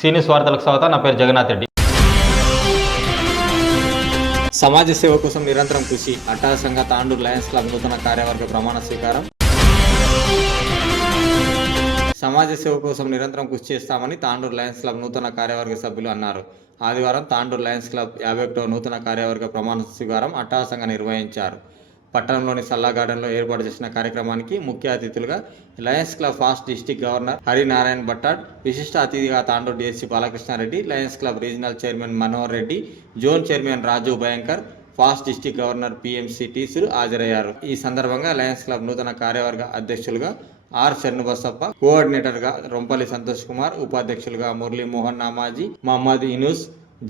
సీనియస్ వార్తలకు స్వాగతం నా పేరు జగన్నాథ్ రెడ్డి. సమాజ సేవ కోసం నిరంతరం కృషి అట్టహాసంగా తాండూరు లయన్స్ క్లబ్ నూతన కార్యవర్గ ప్రమాణ స్వీకారం. సమాజ సేవ కోసం నిరంతరం కృషి చేస్తామని తాండూరు లయన్స్ క్లబ్ నూతన కార్యవర్గ సభ్యులు అన్నారు. ఆదివారం తాండూరు లయన్స్ క్లబ్ యాభై ఒకటో నూతన కార్యవర్గ ప్రమాణ స్వీకారం అట్టహాసంగా నిర్వహించారు. పట్టణంలోని సల్లా గార్డెన్లో ఏర్పాటు చేసిన కార్యక్రమానికి ముఖ్య అతిథులుగా Lions club past district governor Harinarayana Bhattad విశిష్ట అతిథిగా Tandur DSC Balakrishna Reddy Lions club regional chairman Manohar Reddy zone chairman Raju Bhayankar past district governor PMC టీసులు హాజరయ్యారు. ఈ సందర్భంగా లయన్స్ క్లబ్ నూతన కార్యవర్గ అధ్యక్షులుగా ఆర్ చెన్నుబసప్ప కోఆర్డినేటర్గా రొంపల్లి సంతోష్ కుమార్ ఉపాధ్యక్షులుగా మురళీ మోహన్ నామాజీ మహమ్మద్ ఇనూస్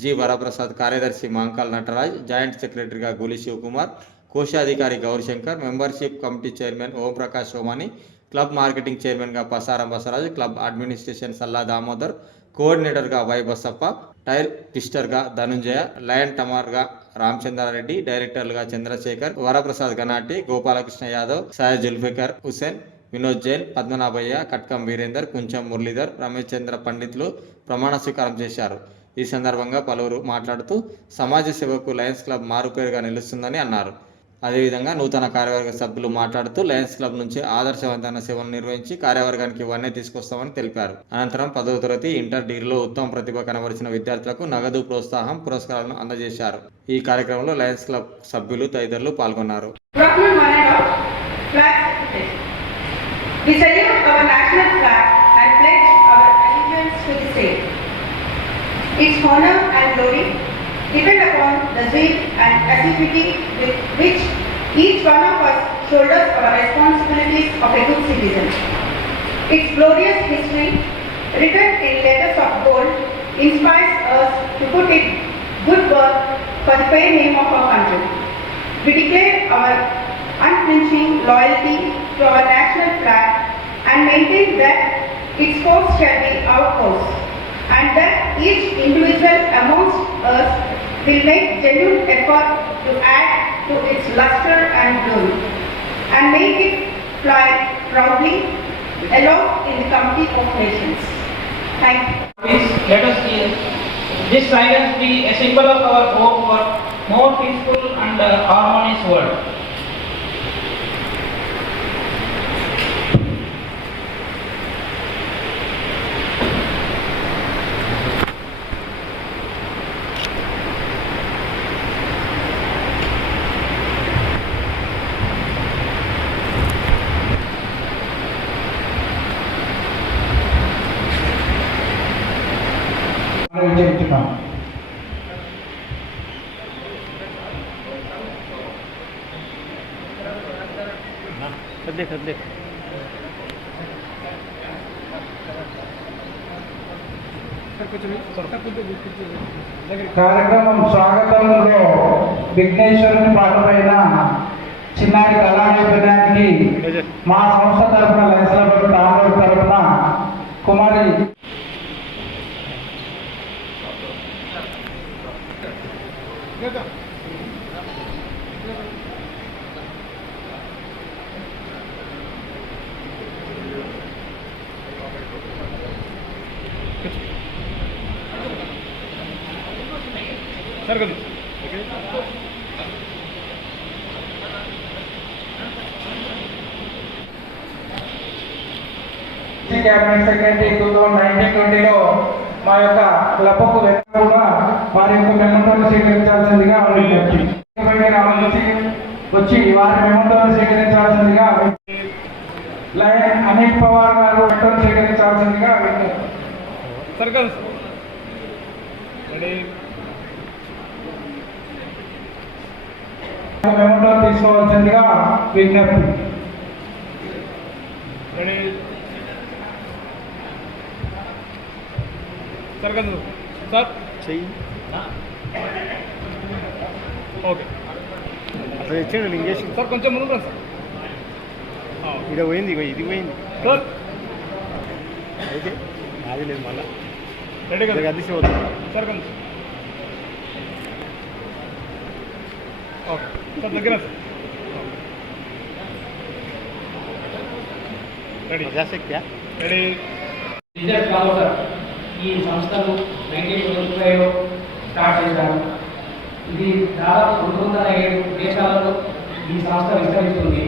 జి వరప్రసాద్ కార్యదర్శి మాంకాల్ నటరాజ్ జాయింట్ సెక్రటరీగా గులి శివకుమార్ కోశాధికారి Gowrishankar membership committee chairman Omprakash Somani club marketing చైర్మన్గా పసారం బసరాజ్ క్లబ్ అడ్మినిస్ట్రేషన్ సల్లా దామోదర్ కోఆర్డినేటర్గా వై బసప్ప టైర్ పిస్టర్గా ధనుంజయ లయన్ టమర్గా రామచంద్రారెడ్డి డైరెక్టర్లుగా చంద్రశేఖర్ వరప్రసాద్ గనాటి గోపాలకృష్ణ యాదవ్ సాయ జుల్ఫికర్ హుసేన్ వినోద్ జైన్ పద్మనాభయ్య కట్కం వీరేందర్ కుంచం మురళీధర్ రమేష్ చంద్ర పండితులు ప్రమాణ స్వీకారం చేశారు. ఈ సందర్భంగా పలువురు మాట్లాడుతూ సమాజ సేవకు లయన్స్ క్లబ్ మారుపేరుగా నిలుస్తుందని అన్నారు. అదేవిధంగా నూతన కార్యవర్గ సభ్యులు మాట్లాడుతూ లయన్స్ క్లబ్ నుంచి ఆదర్శవంతమైన సేవలు నిర్వహించి కార్యవర్గానికి ఇవన్నీ తీసుకొస్తామని తెలిపారు. అనంతరం పదవ తరగతి ఇంటర్ డిగ్రీలో ఉత్తమ ప్రతిభ కనబరిచిన విద్యార్థులకు నగదు ప్రోత్సాహం పురస్కారాలను అందజేశారు. ఈ కార్యక్రమంలో లయన్స్ క్లబ్ సభ్యులు తదితరులు పాల్గొన్నారు. We salute our national flag and pledge our allegiance to the same. Its honor and glory depend upon the zeal and assiduity with which each one of us shoulders our responsibilities of a good citizen. Its glorious history, written in letters of gold, inspires us to put in good work for the fair name of our country. We declare our unflinching loyalty to our national flag and maintain that its course shall be our course and that each individual amongst us will make genuine effort to add to its luster and glory and make it fly proudly aloft in the company of nations. Thank you. Please let us hear. This silence be a symbol of our hope for more peaceful and uh, harmonious world. కార్యక్రమం స్వాగతంలో విఘ్నేశ్వరుని పాట పైన చిన్నారి కళానైపుణ్యానికి మా సంస్థ తరఫున లైసలబడి తాండూరు తరఫున కుమారి cabinet secretary two thousand nineteen ట్వంటీలో మా యొక్క క్లబ్కు వెళ్ళినా కూడా వారి యొక్క మెమంటోని స్వీకరించాల్సిందిగా విజ్ఞప్తి. ఇటువంటి రావాల్సి వచ్చి వారి మెమంటోని స్వీకరించాల్సిందిగా విజ్ఞప్తి. లయన్ అనిల్ పవార్ గారు మెమంటోని స్వీకరించాల్సిందిగా విజ్ఞప్తి. సర్కల్స్ మెమంటోని తీసుకోవాల్సిందిగా విజ్ఞప్తి. సార్? చెయ్యి. ఓకే. అసలు ఇచ్చాడు లింగేష్ సార్ కొంచెం ముందు రండి సార్. ఆ, ఇది పోయింది ఇది పోయింది. సార్. ఓకే అది లేదు మళ్ళా. రెడీ కదా? అదిసి పోతుంది సర్కల్స్ ఓకే. సార్ ఈ సంస్థలు నైన్టీన్ స్టార్ట్ చేశారు. ఇది దాదాపు రెండు వందల ఏడు దేశాలలో ఈ సంస్థ విస్తరిస్తుంది.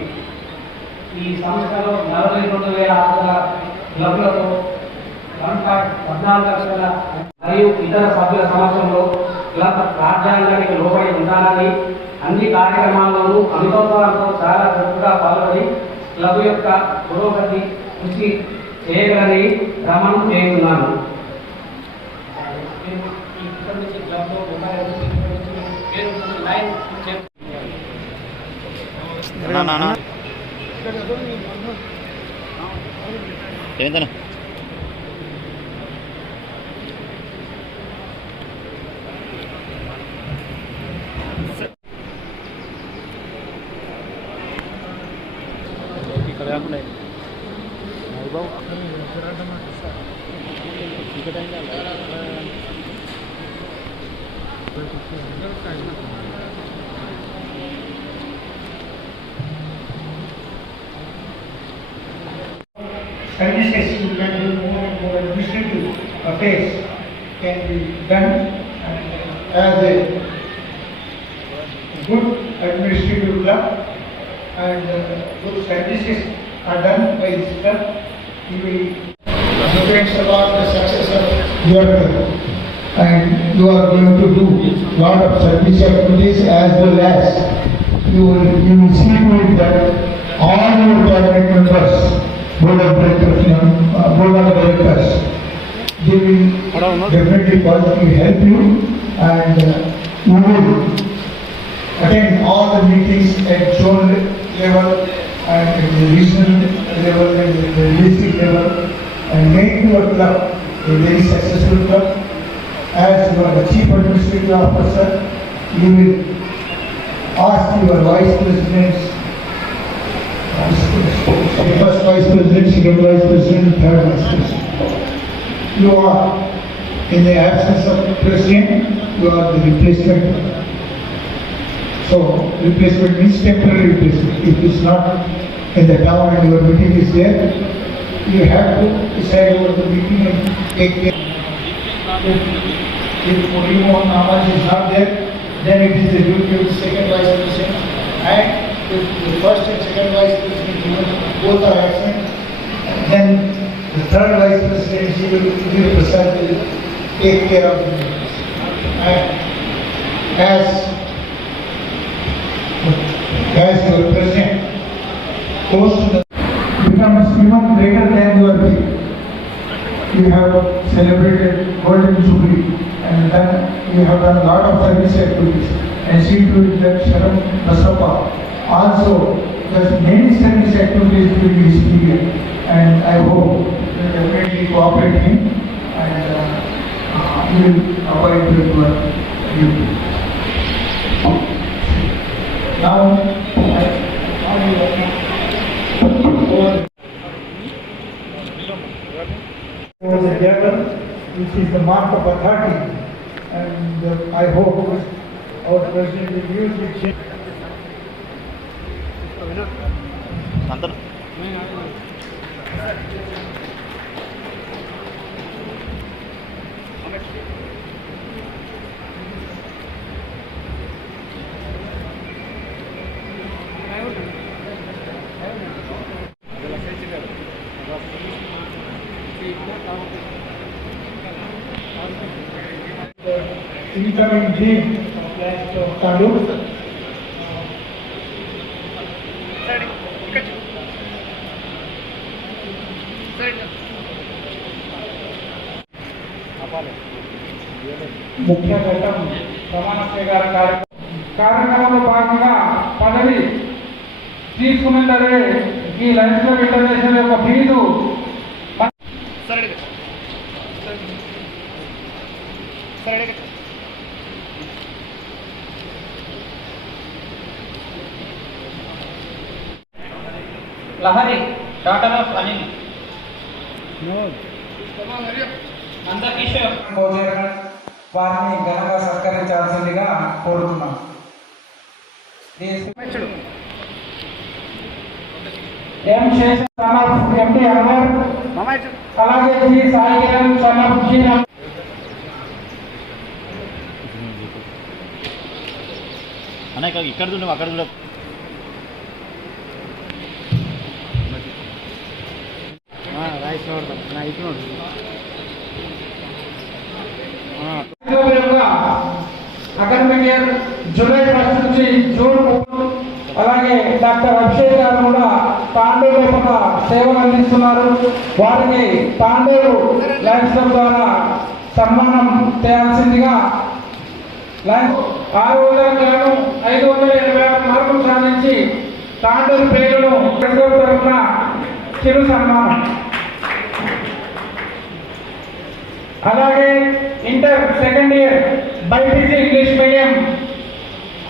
ఈ సంస్థలో నలభై రెండు వేల ఆరు వందల క్లబ్లతో వన్ పాయింట్ పద్నాలుగు లక్షల మరియు ఇతర సభ్యుల సమక్షంలో క్లబ్ రాజ్యాంగానికి లోబడి ఉండాలని అన్ని కార్యక్రమాల్లోనూ అనుభవాలతో చాలా గొప్పగా పాల్గొని క్లబ్ యొక్క పురోగతి కృషి చేయగలని ప్రమాణం చేస్తున్నాను ఈ services to get more and more administrative affairs can be done and as a good administrative club and uh, good services are done by this club, you will depends about the success of your club. And you are going to do lot of service activities as well as you will, you will see to it that all your cabinet members, board of directors, uh, board of directors, they will definitely positively help you and uh, you will attend all the meetings at zone level and at the regional level and the district level and make your club a very successful club. As you are the chief administrative officer, you will ask your vice presidents, first second vice president, third vice president. You are, in the absence of president, you are the replacement so replacement means temporary replacement. If it's not in the town and your meeting is there, you have to decide over the meeting and take care. If Murlimon Ahmad is not there, then it is the duty of the second vice president. And if the first and second vice president, both are absent, then the third vice president, he will, he will present, will take care of the. And as as your president goes to the becomes even greater than your peak. You have celebrated Golden Jubilee and then you have done a lot of service activities and see to it that Sharam Basappa also does many service activities during his period and I hope you definitely cooperate him and uh, uh he will avoid the work you. Now, there was a level which is the mark of authority and uh, I hope our president will use it. Santana. Então, um dia, tá louco? తీసుకున్నట్లే ఈ lions club international యొక్క fees. Lahari daughter of Anil Nandakishore వారిని ఘనంగా సత్కరించాల్సిందిగా కోరుతున్నాం. M Shesha son of MD Amar. అలాగే G Sai Kiran son of G. అన్న ఇక్కడ చూడు అక్కడ చూడ. రైస్ ఇటు అకాడమిక్ ఇయర్ జూలై ఫస్ట్ నుంచి జూన్ అలాగే డాక్టర్ అభిషేక్ గారు కూడా తాండూరు ఒక సేవలు అందిస్తున్నారు. వారికి తాండూరు లయన్స్ ద్వారా సన్మానం చేయాల్సిందిగా ఆరు వందల గాను ఐదు వందల ఎనభై ఆరు మార్కులు సాధించి తాండూరు పేరును తరఫున చిరు సన్మానం. అలాగే inter second year BiPC English medium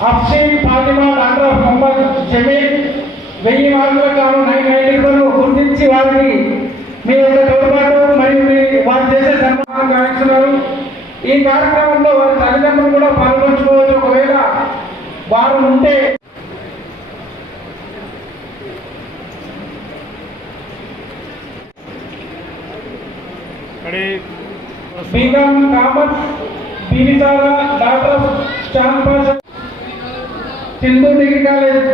Afsheen Fatima doctor Mohammed Jameel వెయ్యి గాను నైన్ నైన్టీలను గుర్తించి వారికి మీ యొక్క తోడ్పాటు మరియు మీ వారు చేసే సన్మానం గావిస్తున్నారు ఈ కార్యక్రమంలో వారి తల్లిదండ్రులు కూడా పాల్గొంచుకోవచ్చు. ఒకవేళ వారు ఉంటే బీకామ్ కామర్స్ బీవిసార డాక్టర్ చాంపాస్ సింధు డిగ్రీ కాలేజ్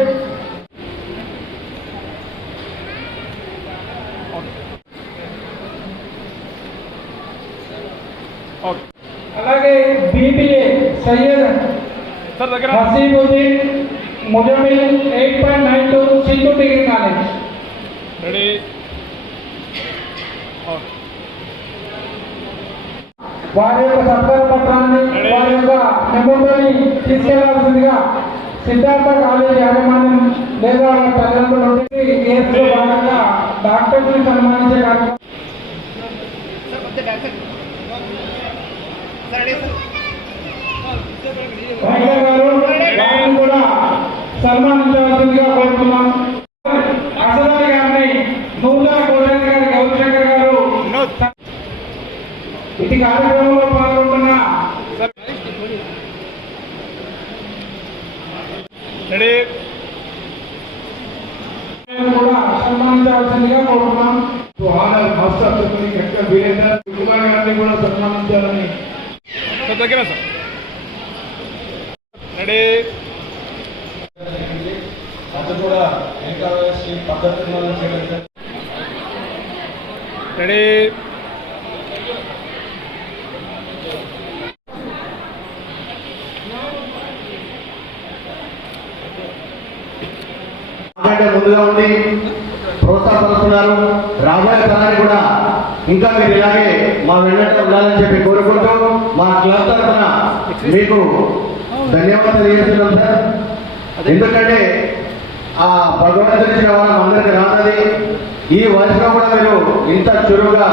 ఓకే అలాగే బీబీఏ సయ్యద్ సార్ దగ్గర Haseebuddin Muzammil eight point nine two Sindhu degree college ready okay వారి యొక్క సత్కార పత్రాన్ని వారి యొక్క మెమోటోని తీసుకెళ్ళాల్సిందిగా సిద్ధార్థ కాలేజ్ యాజమాన్యం లేదా వాళ్ళ తల్లిదండ్రుల నుండి కేసులో భాగంగా డాక్టర్స్ని సన్మానించే కార్యక్రమం సన్మానించవలసిందిగా కోరుతున్నాం. అసదారి గారిని నూతన కోటేశ్వర గారి గౌరీశంకర్ గారు ఇది కార్యక్రమంలో పాల్గొంటున్న కూడా సన్మానించవలసిందిగా కోరుతున్నాం ఆనర్ మాస్టర్ కుమార్ గారిని కూడా సన్మానించాలని సార్. దగ్గర సార్ రెడీ అది కూడా వెనకాల వేసి పద్ధతిలో చేయడం రెడీ మాకంటే ముందుగా ఉండి ప్రోత్సాహపరుస్తున్నారు రాబోయే తరానికి కూడా ఇంకా మీరు ఇలాగే మా వెంట ఉండాలని చెప్పి కోరుకుంటూ మా క్లబ్ తరఫున మీకు ధన్యవాదాలు తెలియజేస్తున్నాం సార్ ఎందుకంటే ఆ భగవంతుడు వరం అందరికి రానది ఈ వయసులో కూడా మీరు ఇంత చురువుగా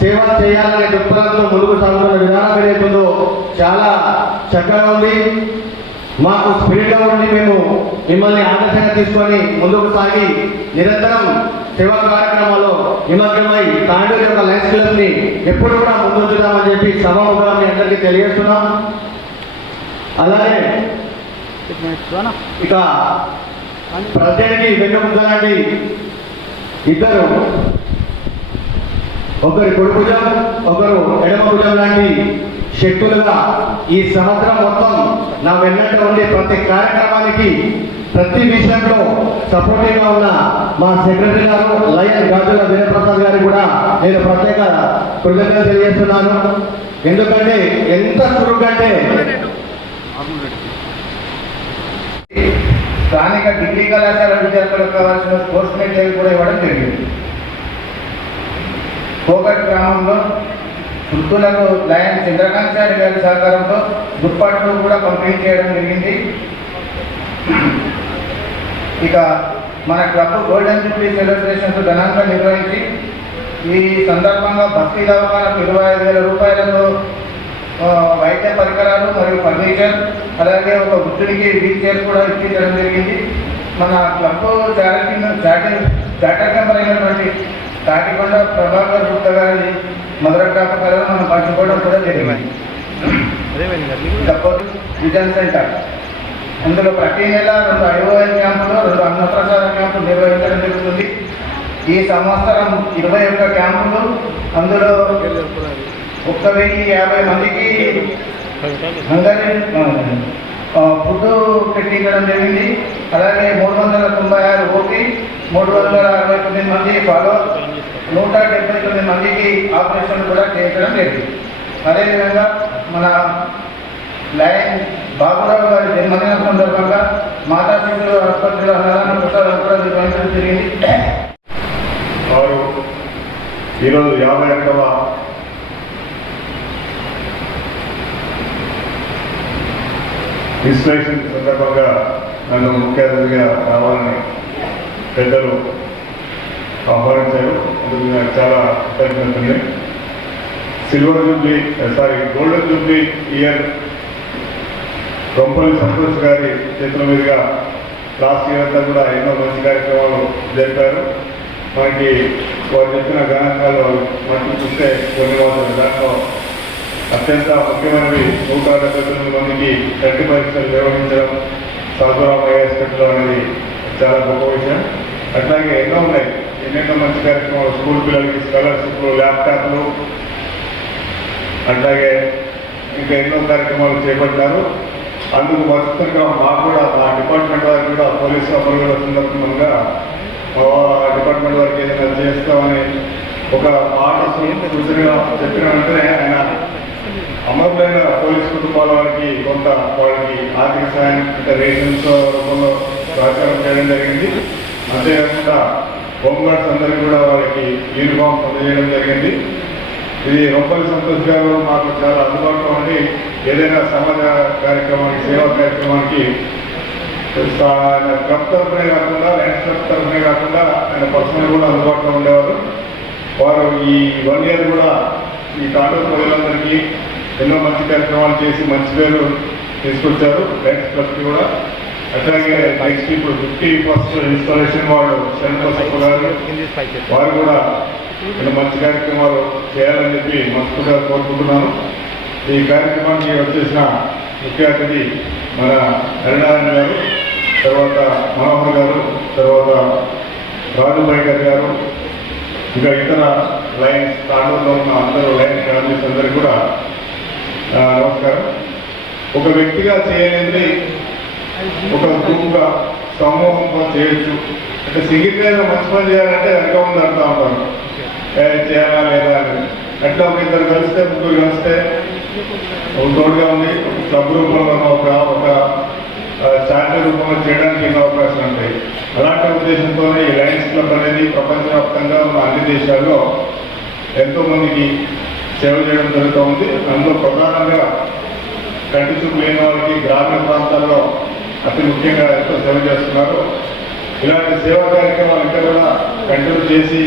సేవ చేయాలనే దృక్పథంతో ముందుకు సాగుతున్న విధానం ఏదైతుందో చాలా చక్కగా ఉంది. మాకు స్పిరిట్గా ఉండి మేము మిమ్మల్ని ఆదర్శంగా తీసుకొని ముందుకు సాగి నిరంతరం సేవా కార్యక్రమాల్లో నిమగ్నమై తాండూరు యొక్క లయన్స్ క్లబ్ని ఎప్పుడు కూడా ముందుంచుదామని చెప్పి సభాముఖంగా మీ అందరికీ తెలియజేస్తున్నాం. అలాగే ఇక ప్రత్యేకి వెన్నుముద్ద లాంటి ఇద్దరు ఒకరి కుడి భుజం ఒకరు ఎడమ భుజం లాంటి శక్తులుగా ఈ సంవత్సరం మొత్తం నా వెన్నట్టు ఉండే ప్రతి కార్యక్రమానికి ప్రతి విషయంలో సపోర్టివ్గా ఉన్న మా సెక్రటరీ గారు లయన్ గాజుల వీరప్రసాద్ గారికి కూడా నేను ప్రత్యేక కృతజ్ఞత తెలియజేస్తున్నాను. ఎందుకంటే ఎంత చురుగ్గా అంటే స్థానిక డిగ్రీ కళాశాల విద్యార్థులకు కావాల్సిన స్పోర్ట్స్ మెటీరియల్ కూడా ఇవ్వడం జరిగింది. కోకట్ గ్రామంలో వృద్ధులకు లయన్ చంద్రకాంతారి గారి సహకారంతో దుప్పట్లు కూడా పంపిణీ చేయడం జరిగింది. ఇక మన క్లబ్ గోల్డెన్ జూబ్లీ సెలబ్రేషన్స్ ఘనంగా నిర్వహించి ఈ సందర్భంగా భక్తి దవాఖానకు ఇరవై ఐదు వేల రూపాయలతో వైద్య పరికరాలు మరియు ఫర్నిచర్ అలాగే ఒక వృద్ధుడికి వీల్ చైర్ కూడా ఇప్పించడం జరిగింది. మన club charity charter charter member అయినటువంటి తాటికొండ ప్రభాకర్ గుప్త గారి మధుర జ్ఞాపకాలను మనం పంచుకోవడం కూడా జరిగింది. ఇకపోతే విజన్ సెంటర్. అందులో ప్రతి నెల రెండు ఐఓఎల్ క్యాంపులు రెండు అన్నప్రసాద క్యాంపులు నిర్వహించడం జరుగుతుంది. ఈ సంవత్సరం ఇరవై ఒక్క క్యాంపులు అందులో ఒక్క వెయ్యి యాభై మందికి హంగరీ ఫుడ్ పెట్టించడం జరిగింది. అలాగే మూడు వందల తొంభై ఆరు ఓపీ మూడు వందల అరవై తొమ్మిది మంది ఫాలో నూట డెబ్బై తొమ్మిది మందికి ఆపరేషన్ కూడా చేయించడం జరిగింది. అదేవిధంగా మన లయన్ బాబురావు గారి జన్మదిన సందర్భంగా మాతా శిశువు ఆసుపత్రిలో అన్నదాన ప్రసాదం కూడా నిర్వహించడం జరిగింది. వారు ఈరోజు యాభై ఒకటవ ఇన్స్పిరేషన్ సందర్భంగా నన్ను ముఖ్య అతిథిగా రావాలని పెద్దలు ఆహ్వానించారు. అందుకు నాకు చాలా కృతజ్ఞత silver jubilee sorry golden jubilee year Rompalli Santosh గారి చేతుల మీదుగా లాస్ట్ ఇయర్ అంతా కూడా ఎన్నో మంచి కార్యక్రమాలు జరిపారు. మనకి వారు చెప్పిన గణాంకాలు మనకి చూస్తే కొన్ని మాత్రం దాంట్లో అత్యంత ముఖ్యమైనవి నూట డెబ్బై తొమ్మిది మందికి కంటి పరీక్షలు నిర్వహించడం సాధురామయ్య హాస్పిటల్ అనేది చాలా గొప్ప విషయం. అట్లాగే ఎన్నో ఉన్నాయి. ఎన్నెన్నో మంచి కార్యక్రమాలు స్కూల్ పిల్లలకి స్కాలర్షిప్లు ల్యాప్టాప్లు. అట్లాగే ఇంకా ఎన్నో కార్యక్రమాలు చేపట్టారు. అందుకు మద్దతుగా మాకు కూడా మా డిపార్ట్మెంట్ వారికి కూడా పోలీసు అమరుల సందర్భంగా మా డిపార్ట్మెంట్ వారికి ఏదైనా చేస్తామని ఒక మాట సూచనగా చెప్పిన వెంటనే ఆయన అమరులైన పోలీస్ కుటుంబాల వారికి కొంత వాళ్ళకి ఆర్థిక సహాయం అంటే రేషన్స్ రూపంలో సహకారం చేయడం జరిగింది. అంతేకాకుండా హోంగార్డ్స్ అందరికీ కూడా వారికి యూనిఫామ్ అందజేయడం జరిగింది. ఇది రొంపల్లి సంతోష్ గారు మాకు చాలా అందుబాటులో ఉండి ఏదైనా సమాజ కార్యక్రమానికి సేవా కార్యక్రమానికి ఆయన క్లబ్ తరఫునే కాకుండా ల్యాండ్ క్లబ్ తరఫునే కాకుండా ఆయన పర్సనల్ కూడా అందుబాటులో ఉండేవారు. వారు ఈ వన్ ఇయర్ కూడా ఈ కాంగ్రెస్ ప్రజలందరికీ ఎన్నో మంచి కార్యక్రమాలు చేసి మంచి పేరు తీసుకొచ్చారు. లయన్స్ క్లబ్కి కూడా. అట్లాగే నెక్స్ట్ ఇప్పుడు ఫిఫ్టీ ఫస్ట్ ఇన్స్టాలేషన్ వాడు శరణ్ గారు వారు కూడా ఇలా మంచి కార్యక్రమాలు చేయాలని చెప్పి మనస్ఫూర్తిగా కోరుకుంటున్నాను. ఈ కార్యక్రమానికి వచ్చేసిన ముఖ్య అతిథి మన హరినారాయణ గారు తర్వాత మనోహర్ గారు తర్వాత రాజుభాయ్ గారి గారు ఇంకా ఇతర లైన్స్ తాండూరులో ఉన్న అందరూ లైన్ ఫ్యామిలీస్ అందరూ కూడా నమస్కారం. ఒక వ్యక్తిగా చేయలేనిది ఒక గ్రూప్గా సమూహంగా చేయొచ్చు. అంటే సింగిల్గా మంచి పని చేయాలంటే వెనక ముందు అంటా ఉంటారు. చేయాలా లేదా అని. అట్లా ఒక ఇద్దరు కలిస్తే ముగ్గురు కలిస్తే ఒక తోడుగా ఉంది క్లబ్ రూపంలో ఒక ఒక చార్టర్ రూపంలో చేయడానికి ఎన్నో అవకాశాలు ఉంటాయి అలాంటి ఉద్దేశంతోనే ఈ లయన్స్ క్లబ్ అనేది ప్రపంచవ్యాప్తంగా ఉన్న అన్ని దేశాల్లో ఎంతోమందికి సేవ చేయడం జరుగుతూ ఉంది అందులో ప్రధానంగా కంటి చూపు లేని వారికి గ్రామీణ ప్రాంతాల్లో అతి ముఖ్యంగా ఎంతో సేవ చేస్తున్నారు. ఇలాంటి సేవా కార్యక్రమాలు ఇంకా కూడా కంటిన్యూ చేసి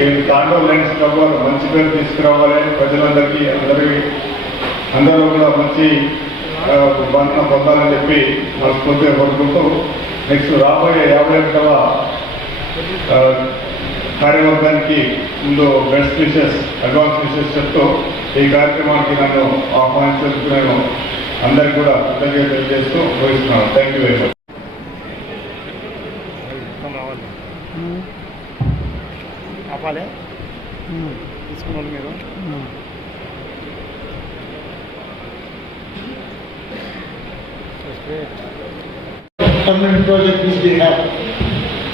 ఈ తాండవ లైన్స్ క్లబ్ మంచి పేరు తీసుకురావాలని ప్రజలందరికీ అందరికీ అందరూ కూడా మంచి ఆ, బంధన పొందాలని చెప్పి మనస్ఫూర్తిగా కోరుకుంటూ నెక్స్ట్ రాబోయే యాభై ఒకటవ కార్యవర్గానికి ముందు బెస్ట్ విషెస్ అడ్వాన్స్ విషెస్ చెప్తూ ఈ కార్యక్రమానికి నన్ను ఆహ్వానించేందుకు నేను అందరికీ కూడా కృతజ్ఞతలు తెలియజేస్తూ వహిస్తున్నాను థ్యాంక్ యూ వెరీ మచ్ ఆపాలి? తీసుకున్నాను మీరు? Permanent project which they have.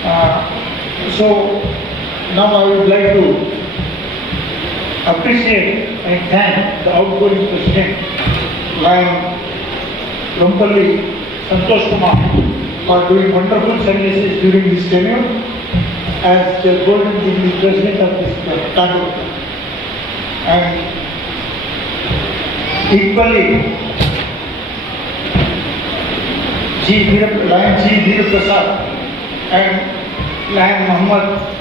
Uh, So now I would like to appreciate and thank the outgoing president, Lion Rumpalli Santosh Kumar, for doing wonderful services during this tenure as the golden jubilee president of this club, And equally, G. Lion Prasad and Lion Muhammad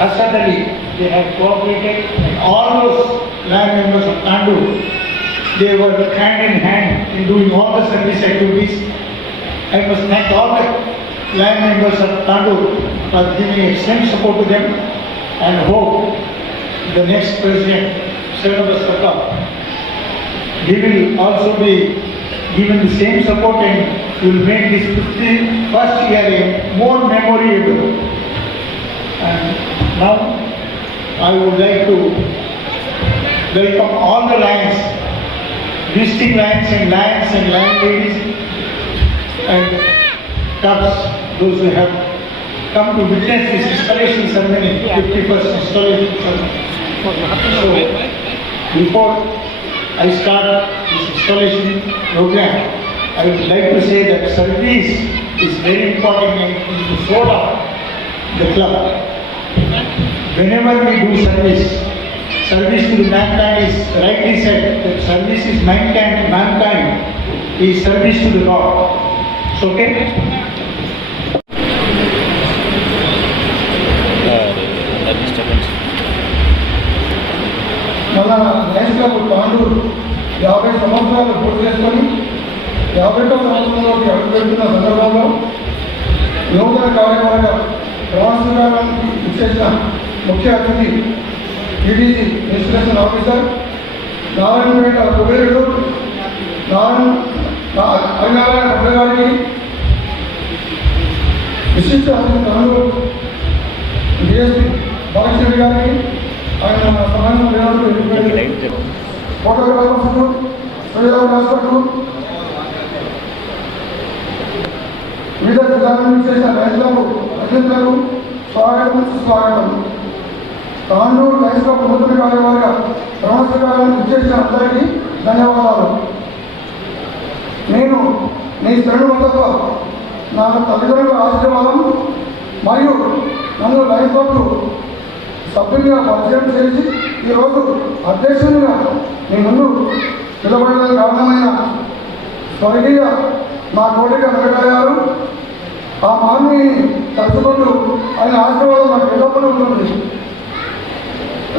Ali, they have cooperated and all those Lion members of Tandoor, they were hand in hand in doing all the service activities. I must thank all the Lion members of Tandoor for giving extreme support to them and hope the next president, Srinivas Sarkar, he will also be given the same support and will make this 51st year more memorable. And now I would like to welcome all the lions, visiting lions and lions and lion ladies and cubs, those who have come to witness this installation ceremony, 51st installation ceremony. So, before I start this installation program, I would like to say that service is very important in the soul of the club. Whenever we do service, service to the mankind is rightly said that service is mankind, mankind is service to the God. So, okay? మన Lions club Tandur యాభై సంవత్సరాలు పూర్తి చేసుకొని యాభై సంవత్సరంలోకి అడుగుపెడుతున్న సందర్భంలో నూతన కార్యవర్గ ప్రవాసగారానికి ఇచ్చేసిన ముఖ్య అతిథి టీడీసీ ఇన్స్పిరేషన్ ఆఫీసర్ నారాయణపేట కుబేరుడు నారాయణ హరినారాయణ భద్ర విశిష్ట అతిథి తాండూరు డిఎస్పీ బాలకృష్ణ గారికి ఆయన సహాయం లేనప్పుడు ఫోటోగ్రాఫర్స్ వివిధ జిల్లాల చేసిన రైతులకు అధికారులు స్వాగతం స్వాగతం తాండూరు రైతుల నూతన కార్యవర్గ ప్రమాసకాలను ఇచ్చేసిన అందరికీ ధన్యవాదాలు. నేను నీ శరణు నాకు తల్లిదండ్రుల ఆశీర్వాదం మరియు నన్ను లైఫ్లకు సభ్యునిగా పరిచయం చేసి ఈరోజు అధ్యక్షునిగా మీ ముందు నిలబడడానికి కారణమైన స్వర్గీయ మా కోటి వెంకటయ్య గారు ఆ మామిని తలుచుకుంటూ ఆయన ఆశీర్వాదం నాకు ఎల్లప్పుడూ ఉంటుంది.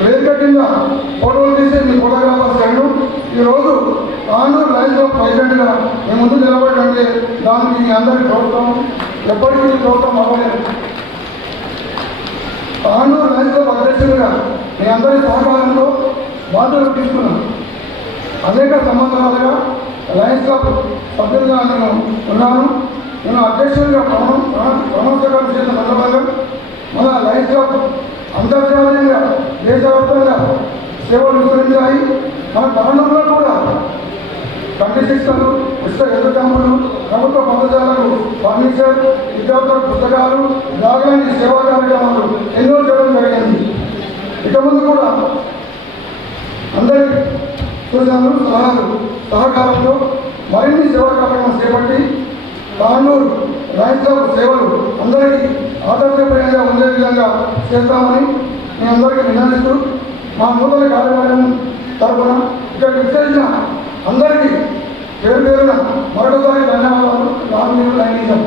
వేదిక కింద ఫోటోలు తీసి మీ ఫోటోగ్రాఫర్స్ అయిన ఈరోజు తాండూరు లైఫ్లో ప్రెసిడెంట్గా మీ ముందు నిలబడంటే దానికి మీ అందరి ప్రభుత్వం ఎప్పటికీ ప్రభుత్వం అవ్వలేదు. తాండూరు లైఫ్లో అధ్యక్షుడిగా మీ అందరి సహకారంతో బాధ్యతలు తీసుకున్నాను అనేక సంవత్సరాలుగా లయన్స్ క్లబ్ సభ్యులుగా నేను ఉన్నాను. నేను అధ్యక్షుడిగా ప్రమాణ ప్రమాణస్వీకారం చేసిన సందర్భంగా మన లయన్స్ క్లబ్ అంతర్జాతీయంగా దేశవ్యాప్తంగా సేవలు విస్తరించాయి. మన తాండూరులో కూడా కంటి శిక్షలు ఇసుక క్యాంపులు ప్రభుత్వ పదజాలకు ఫర్నిచర్ విద్యార్థుల పుస్తకాలు జాగరణ సేవా కార్యక్రమాలు ఎన్నో చేయడం జరిగింది. ఇక ముందు కూడా అందరి సూచనలు సలహాలు సహకారంతో మరిన్ని సేవా కార్యక్రమాలు చేపట్టి తాండూరు రైతుల సేవలు అందరికీ ఆదర్శప్రాయంగా ఉండే విధంగా చేస్తామని మీ అందరికీ విన్నవిస్తూ మా నూతన కార్యక్రమం తరఫున ఇక్కడ విస్తరించిన అందరికీ పేరు పేరున మరొకసారి ధన్యవాదాలు. రామలీలు లైంగికం.